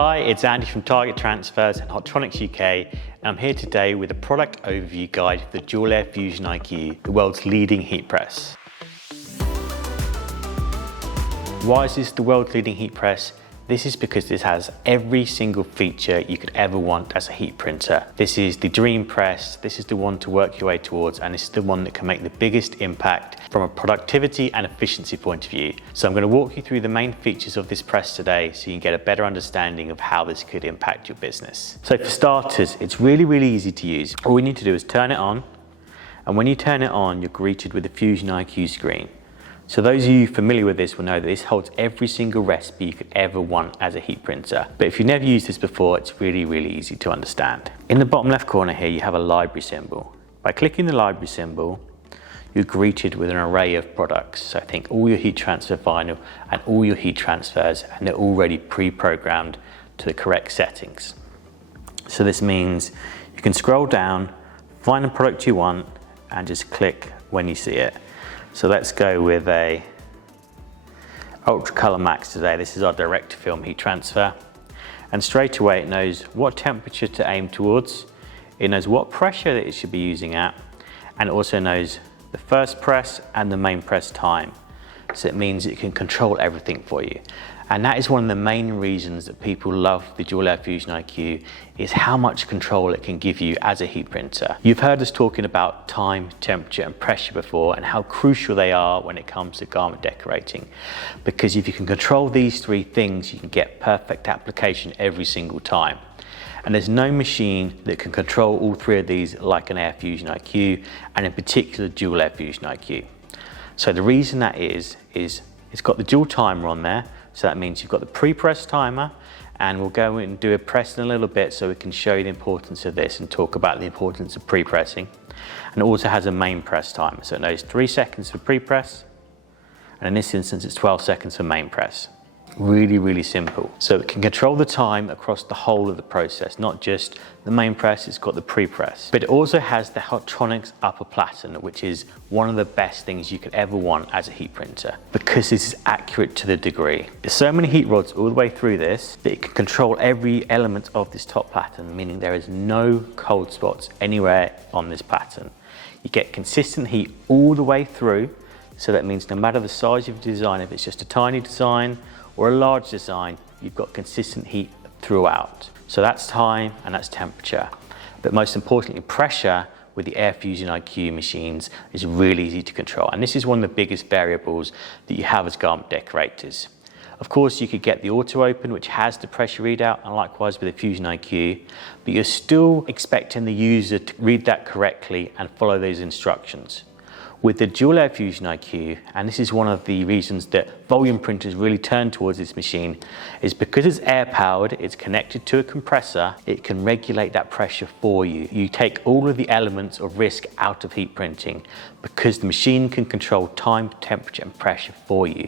Hi, it's Andy from Target Transfers and Hotronix UK, and I'm here today with a product overview guide for the Dual Air Fusion IQ, the world's leading heat press. Why is this the world's leading heat press? This is because this has every single feature you could ever want as a heat printer. This is the dream press, this is the one to work your way towards, and this is the one that can make the biggest impact from a productivity and efficiency point of view. So I'm going to walk you through the main features of this press today so you can get a better understanding of how this could impact your business. So for starters, it's really easy to use. All we need to do is turn it on, and when you turn it on, you're greeted with the Fusion IQ screen. So those of you familiar with this will know that this holds every single recipe you could ever want as a heat printer. But if you've never used this before, it's really easy to understand. In the bottom left corner here, you have a library symbol. By clicking the library symbol, you're greeted with an array of products. So think all your heat transfer vinyl and all your heat transfers, and they're already pre-programmed to the correct settings. So this means you can scroll down, find the product you want, and just click when you see it. So let's go with a Ultra Color Max today. This is our direct to film heat transfer. And straight away it knows what temperature to aim towards. It knows what pressure that it should be using at. And it also knows the first press and the main press time. So it means it can control everything for you. And that is one of the main reasons that people love the Dual Air Fusion IQ, is how much control it can give you as a heat printer. You've heard us talking about time, temperature and pressure before, and how crucial they are when it comes to garment decorating. Because if you can control these three things, you can get perfect application every single time. And there's no machine that can control all three of these like an Air Fusion IQ, and in particular Dual Air Fusion IQ. So the reason that is it's got the dual timer on there. So that means you've got the pre-press timer, and we'll go in and do a press in a little bit so we can show you the importance of this and talk about the importance of pre-pressing. And it also has a main press timer. So it knows 3 seconds for pre-press, and in this instance it's 12 seconds for main press. Really simple. So it can control the time across the whole of the process, not just the main press, it's got the pre-press. But it also has the Hotronix upper platen, which is one of the best things you could ever want as a heat printer, because this is accurate to the degree. There's so many heat rods all the way through this that it can control every element of this top platen, meaning there is no cold spots anywhere on this platen. You get consistent heat all the way through, so that means no matter the size of your design, if it's just a tiny design or a large design, you've got consistent heat throughout. So that's time and that's temperature. But most importantly, pressure with the Air Fusion IQ machines is really easy to control. And this is one of the biggest variables that you have as garment decorators. Of course, you could get the auto open, which has the pressure readout, and likewise with the Fusion IQ, but you're still expecting the user to read that correctly and follow those instructions. With the Dual Air Fusion IQ, and this is one of the reasons that volume printers really turn towards this machine, is because it's air powered, it's connected to a compressor, it can regulate that pressure for you. You take all of the elements of risk out of heat printing because the machine can control time, temperature and pressure for you,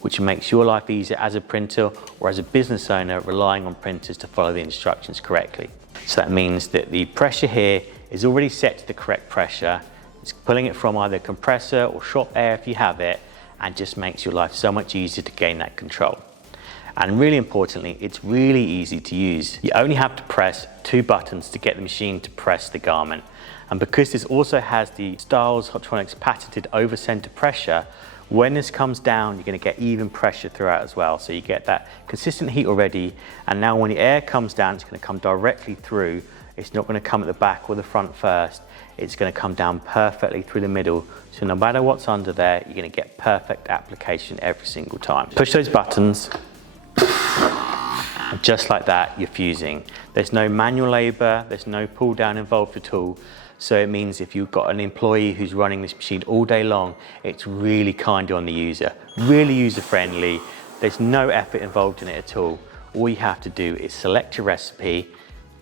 which makes your life easier as a printer or as a business owner relying on printers to follow the instructions correctly. So that means that the pressure here is already set to the correct pressure. It's pulling it from either compressor or shop air if you have it, and just makes your life so much easier to gain that control. And really importantly, it's really easy to use. You only have to press 2 buttons to get the machine to press the garment. And because this also has the Stahls Hotronix patented over center pressure, when this comes down, you're going to get even pressure throughout as well. So you get that consistent heat already, and now when the air comes down, it's going to come directly through. It's not going to come at the back or the front first. It's going to come down perfectly through the middle. So no matter what's under there, you're going to get perfect application every single time. Push those buttons, and just like that, you're fusing. There's no manual labor, there's no pull down involved at all. So it means if you've got an employee who's running this machine all day long, it's really kind on the user, really user friendly. There's no effort involved in it at all. All you have to do is select your recipe,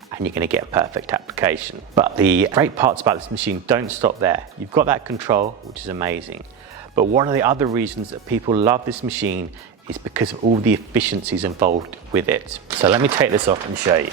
and you're going to get a perfect application. But the great parts about this machine don't stop there. You've got that control, which is amazing. But one of the other reasons that people love this machine is because of all the efficiencies involved with it. So let me take this off and show you.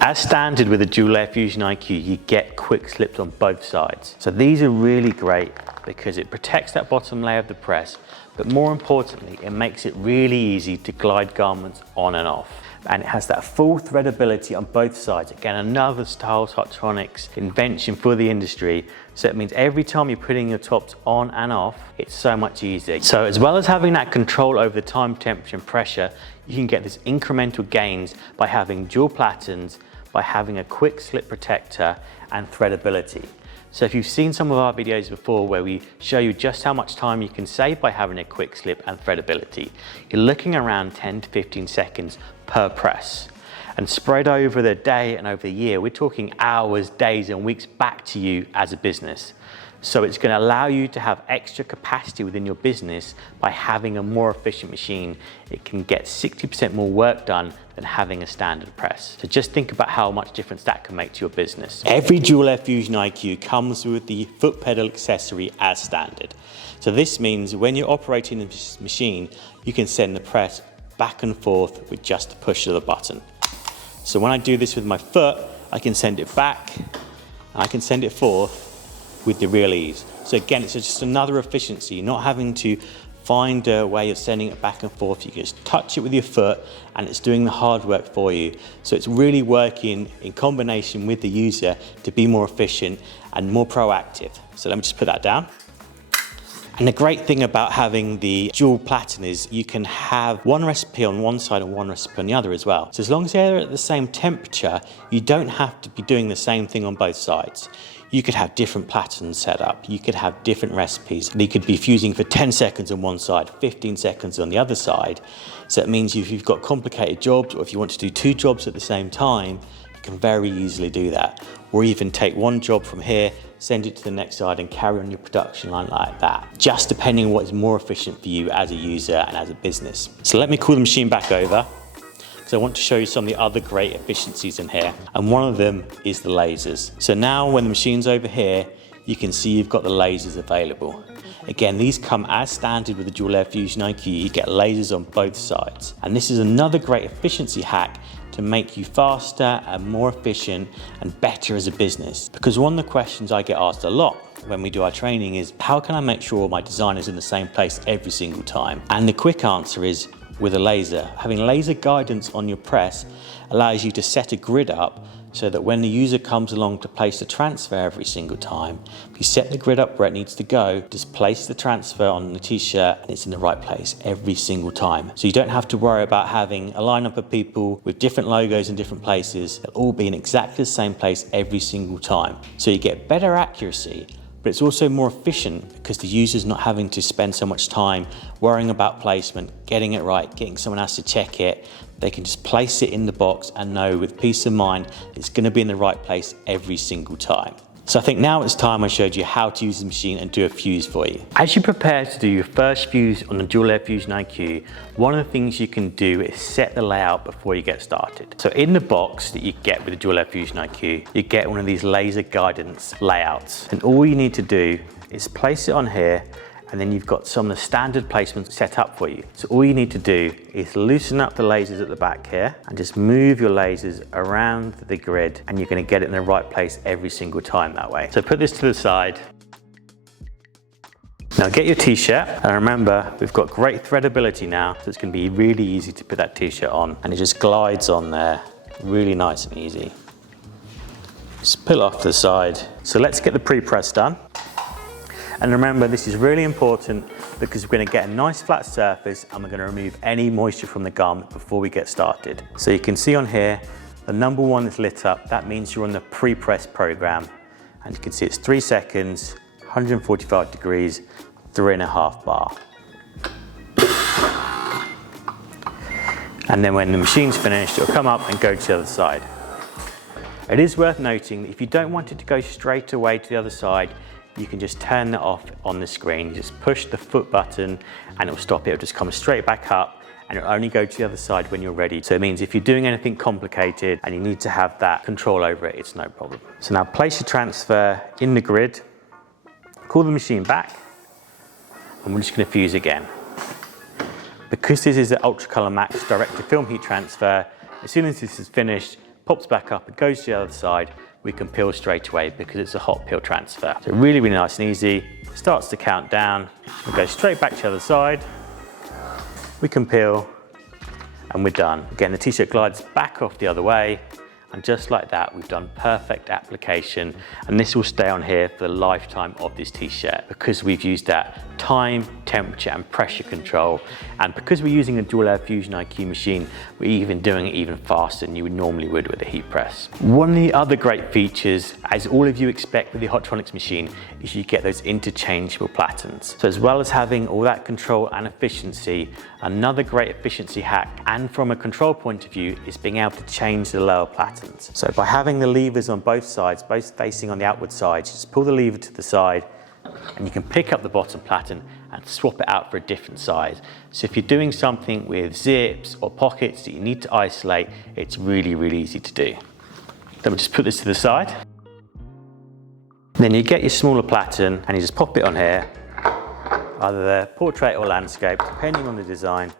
As standard with the Dual Air Fusion IQ, you get quick slips on both sides. So these are really great because it protects that bottom layer of the press, but more importantly, it makes it really easy to glide garments on and off. and it has that full threadability on both sides. Again, another Stahls Hotronix invention for the industry. So it means every time you're putting your tops on and off, it's so much easier. So as well as having that control over the time, temperature and pressure, you can get this incremental gains by having dual platens, by having a quick slip protector and threadability. So if you've seen some of our videos before where we show you just how much time you can save by having a quick slip and threadability, you're looking around 10 to 15 seconds per press. And spread over the day and over the year, we're talking hours, days and weeks back to you as a business. So it's going to allow you to have extra capacity within your business by having a more efficient machine. It can get 60% more work done than having a standard press. So just think about how much difference that can make to your business. Every Dual Air Fusion IQ comes with the foot pedal accessory as standard. So this means when you're operating this machine, you can send the press back and forth with just a push of the button. So when I do this with my foot, I can send it back and I can send it forth with the real ease. So again, it's just another efficiency. You're not having to find a way of sending it back and forth. You can just touch it with your foot and it's doing the hard work for you. So it's really working in combination with the user to be more efficient and more proactive. So let me just put that down. And the great thing about having the dual platen is you can have one recipe on one side and one recipe on the other as well. So as long as they're at the same temperature, you don't have to be doing the same thing on both sides. You could have different platens set up. You could have different recipes. They could be fusing for 10 seconds on one side, 15 seconds on the other side. So it means if you've got complicated jobs or if you want to do two jobs at the same time, you can very easily do that. Or even take one job from here, send it to the next side and carry on your production line like that. Just depending on what is more efficient for you as a user and as a business. So let me call the machine back over. So I want to show you some of the other great efficiencies in here. And one of them is the lasers. So now when the machine's over here, you can see you've got the lasers available. Again, these come as standard with the Dual Air Fusion IQ. You get lasers on both sides. And this is another great efficiency hack to make you faster and more efficient and better as a business. Because one of the questions I get asked a lot when we do our training is, how can I make sure my design is in the same place every single time? And the quick answer is with a laser. Having laser guidance on your press allows you to set a grid up so that when the user comes along to place the transfer every single time, you set the grid up where it needs to go, just place the transfer on the t-shirt and it's in the right place every single time. So you don't have to worry about having a lineup of people with different logos in different places. They'll all be in exactly the same place every single time. So you get better accuracy, but it's also more efficient because the user's not having to spend so much time worrying about placement, getting it right, getting someone else to check it. They can just place it in the box and know with peace of mind it's going to be in the right place every single time. So I think now it's time I showed you how to use the machine and do a fuse for you. As you prepare to do your first fuse on the Dual Air Fusion IQ, one of the things you can do is set the layout before you get started. So in the box that you get with the Dual Air Fusion IQ, you get one of these laser guidance layouts. And all you need to do is place it on here, and then you've got some of the standard placements set up for you. So all you need to do is loosen up the lasers at the back here and just move your lasers around the grid, and you're gonna get it in the right place every single time that way. So put this to the side. Now get your t-shirt, and remember, we've got great threadability now, so it's gonna be really easy to put that t-shirt on, and it just glides on there, really nice and easy. Just pull off to the side. So let's get the pre-press done. And remember, this is really important because we're going to get a nice flat surface and we're going to remove any moisture from the garment before we get started. So you can see on here, the number 1 is lit up. That means you're on the pre-press program. And you can see it's 3 seconds, 145 degrees, 3.5 bar. And then when the machine's finished, it'll come up and go to the other side. It is worth noting that if you don't want it to go straight away to the other side, you can just turn that off on the screen. You just push the foot button and it'll stop it. It'll just come straight back up and it'll only go to the other side when you're ready. So it means if you're doing anything complicated and you need to have that control over it, it's no problem. So now place your transfer in the grid, call the machine back, and we're just going to fuse again. Because this is the Ultra Color Max direct to film heat transfer, as soon as this is finished, pops back up and goes to the other side, we can peel straight away because it's a hot peel transfer. So really, really nice and easy. Starts to count down. We go straight back to the other side. We can peel. and we're done. Again, the t-shirt glides back off the other way, and just like that, we've done perfect application, and this will stay on here for the lifetime of this t-shirt because we've used that time, temperature, and pressure control. And because we're using a Dual Air Fusion IQ machine, we're even doing it even faster than you would normally would with a heat press. One of the other great features, as all of you expect with the Hotronix machine, is you get those interchangeable platens. So as well as having all that control and efficiency, another great efficiency hack, and from a control point of view, is being able to change the lower platens. So by having the levers on both sides, both facing on the outward side, just pull the lever to the side, and you can pick up the bottom platen and swap it out for a different size. So if you're doing something with zips or pockets that you need to isolate, it's really, really easy to do. Then we just put this to the side. Then you get your smaller platen and you just pop it on here, either the portrait or landscape, depending on the design,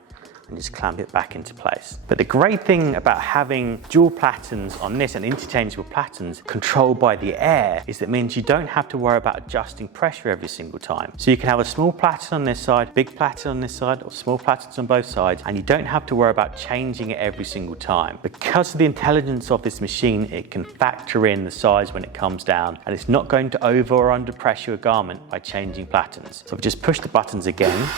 and just clamp it back into place. But the great thing about having dual platens on this and interchangeable platens controlled by the air is that it means you don't have to worry about adjusting pressure every single time. So you can have a small platen on this side, big platen on this side, or small platens on both sides, and you don't have to worry about changing it every single time. Because of the intelligence of this machine, it can factor in the size when it comes down, and it's not going to over or under pressure a garment by changing platens. So if we just push the buttons again,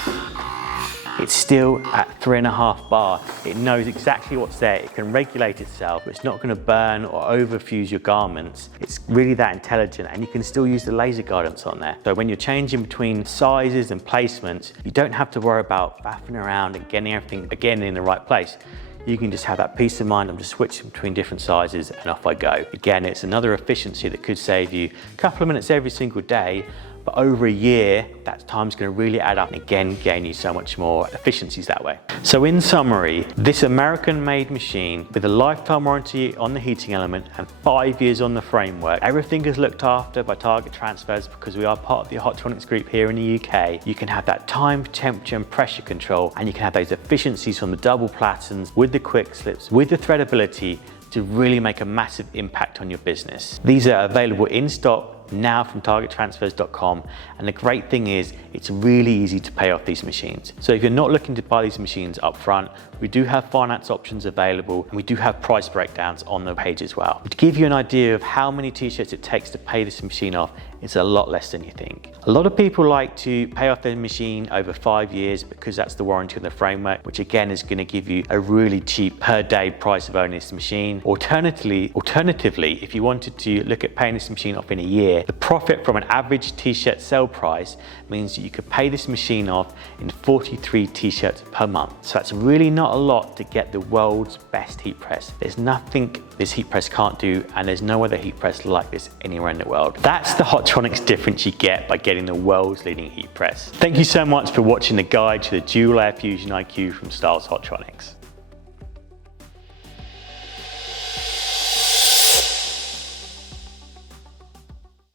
it's still at 3.5 bar. It knows exactly what's there. It can regulate itself. It's not going to burn or overfuse your garments. It's really that intelligent, and you can still use the laser guidance on there. So when you're changing between sizes and placements, you don't have to worry about faffing around and getting everything again in the right place. You can just have that peace of mind. I'm just switching between different sizes and off I go. Again, it's another efficiency that could save you a couple of minutes every single day, but over a year, that time's going to really add up and again gain you so much more efficiencies that way. So in summary, this American-made machine with a lifetime warranty on the heating element and 5 years on the framework, everything is looked after by Target Transfers because we are part of the Hotronix group here in the UK. You can have that time, temperature, and pressure control, and you can have those efficiencies from the double platens with the quick slips, with the threadability to really make a massive impact on your business. These are available in stock now from targettransfers.com, and the great thing is it's really easy to pay off these machines. So if you're not looking to buy these machines up front, we do have finance options available, and we do have price breakdowns on the page as well. To give you an idea of how many t-shirts it takes to pay this machine off, it's a lot less than you think. A lot of people like to pay off their machine over 5 years because that's the warranty on the framework, which again is going to give you a really cheap per day price of owning this machine. Alternatively, if you wanted to look at paying this machine off in a year, the profit from an average t-shirt sale price means that you could pay this machine off in 43 t-shirts per month. So that's really not a lot to get the world's best heat press. There's nothing this heat press can't do, and there's no other heat press like this anywhere in the world. That's the Hotronix difference you get by getting the world's leading heat press. Thank you so much for watching the guide to the Dual Air Fusion IQ from Stahls Hotronix.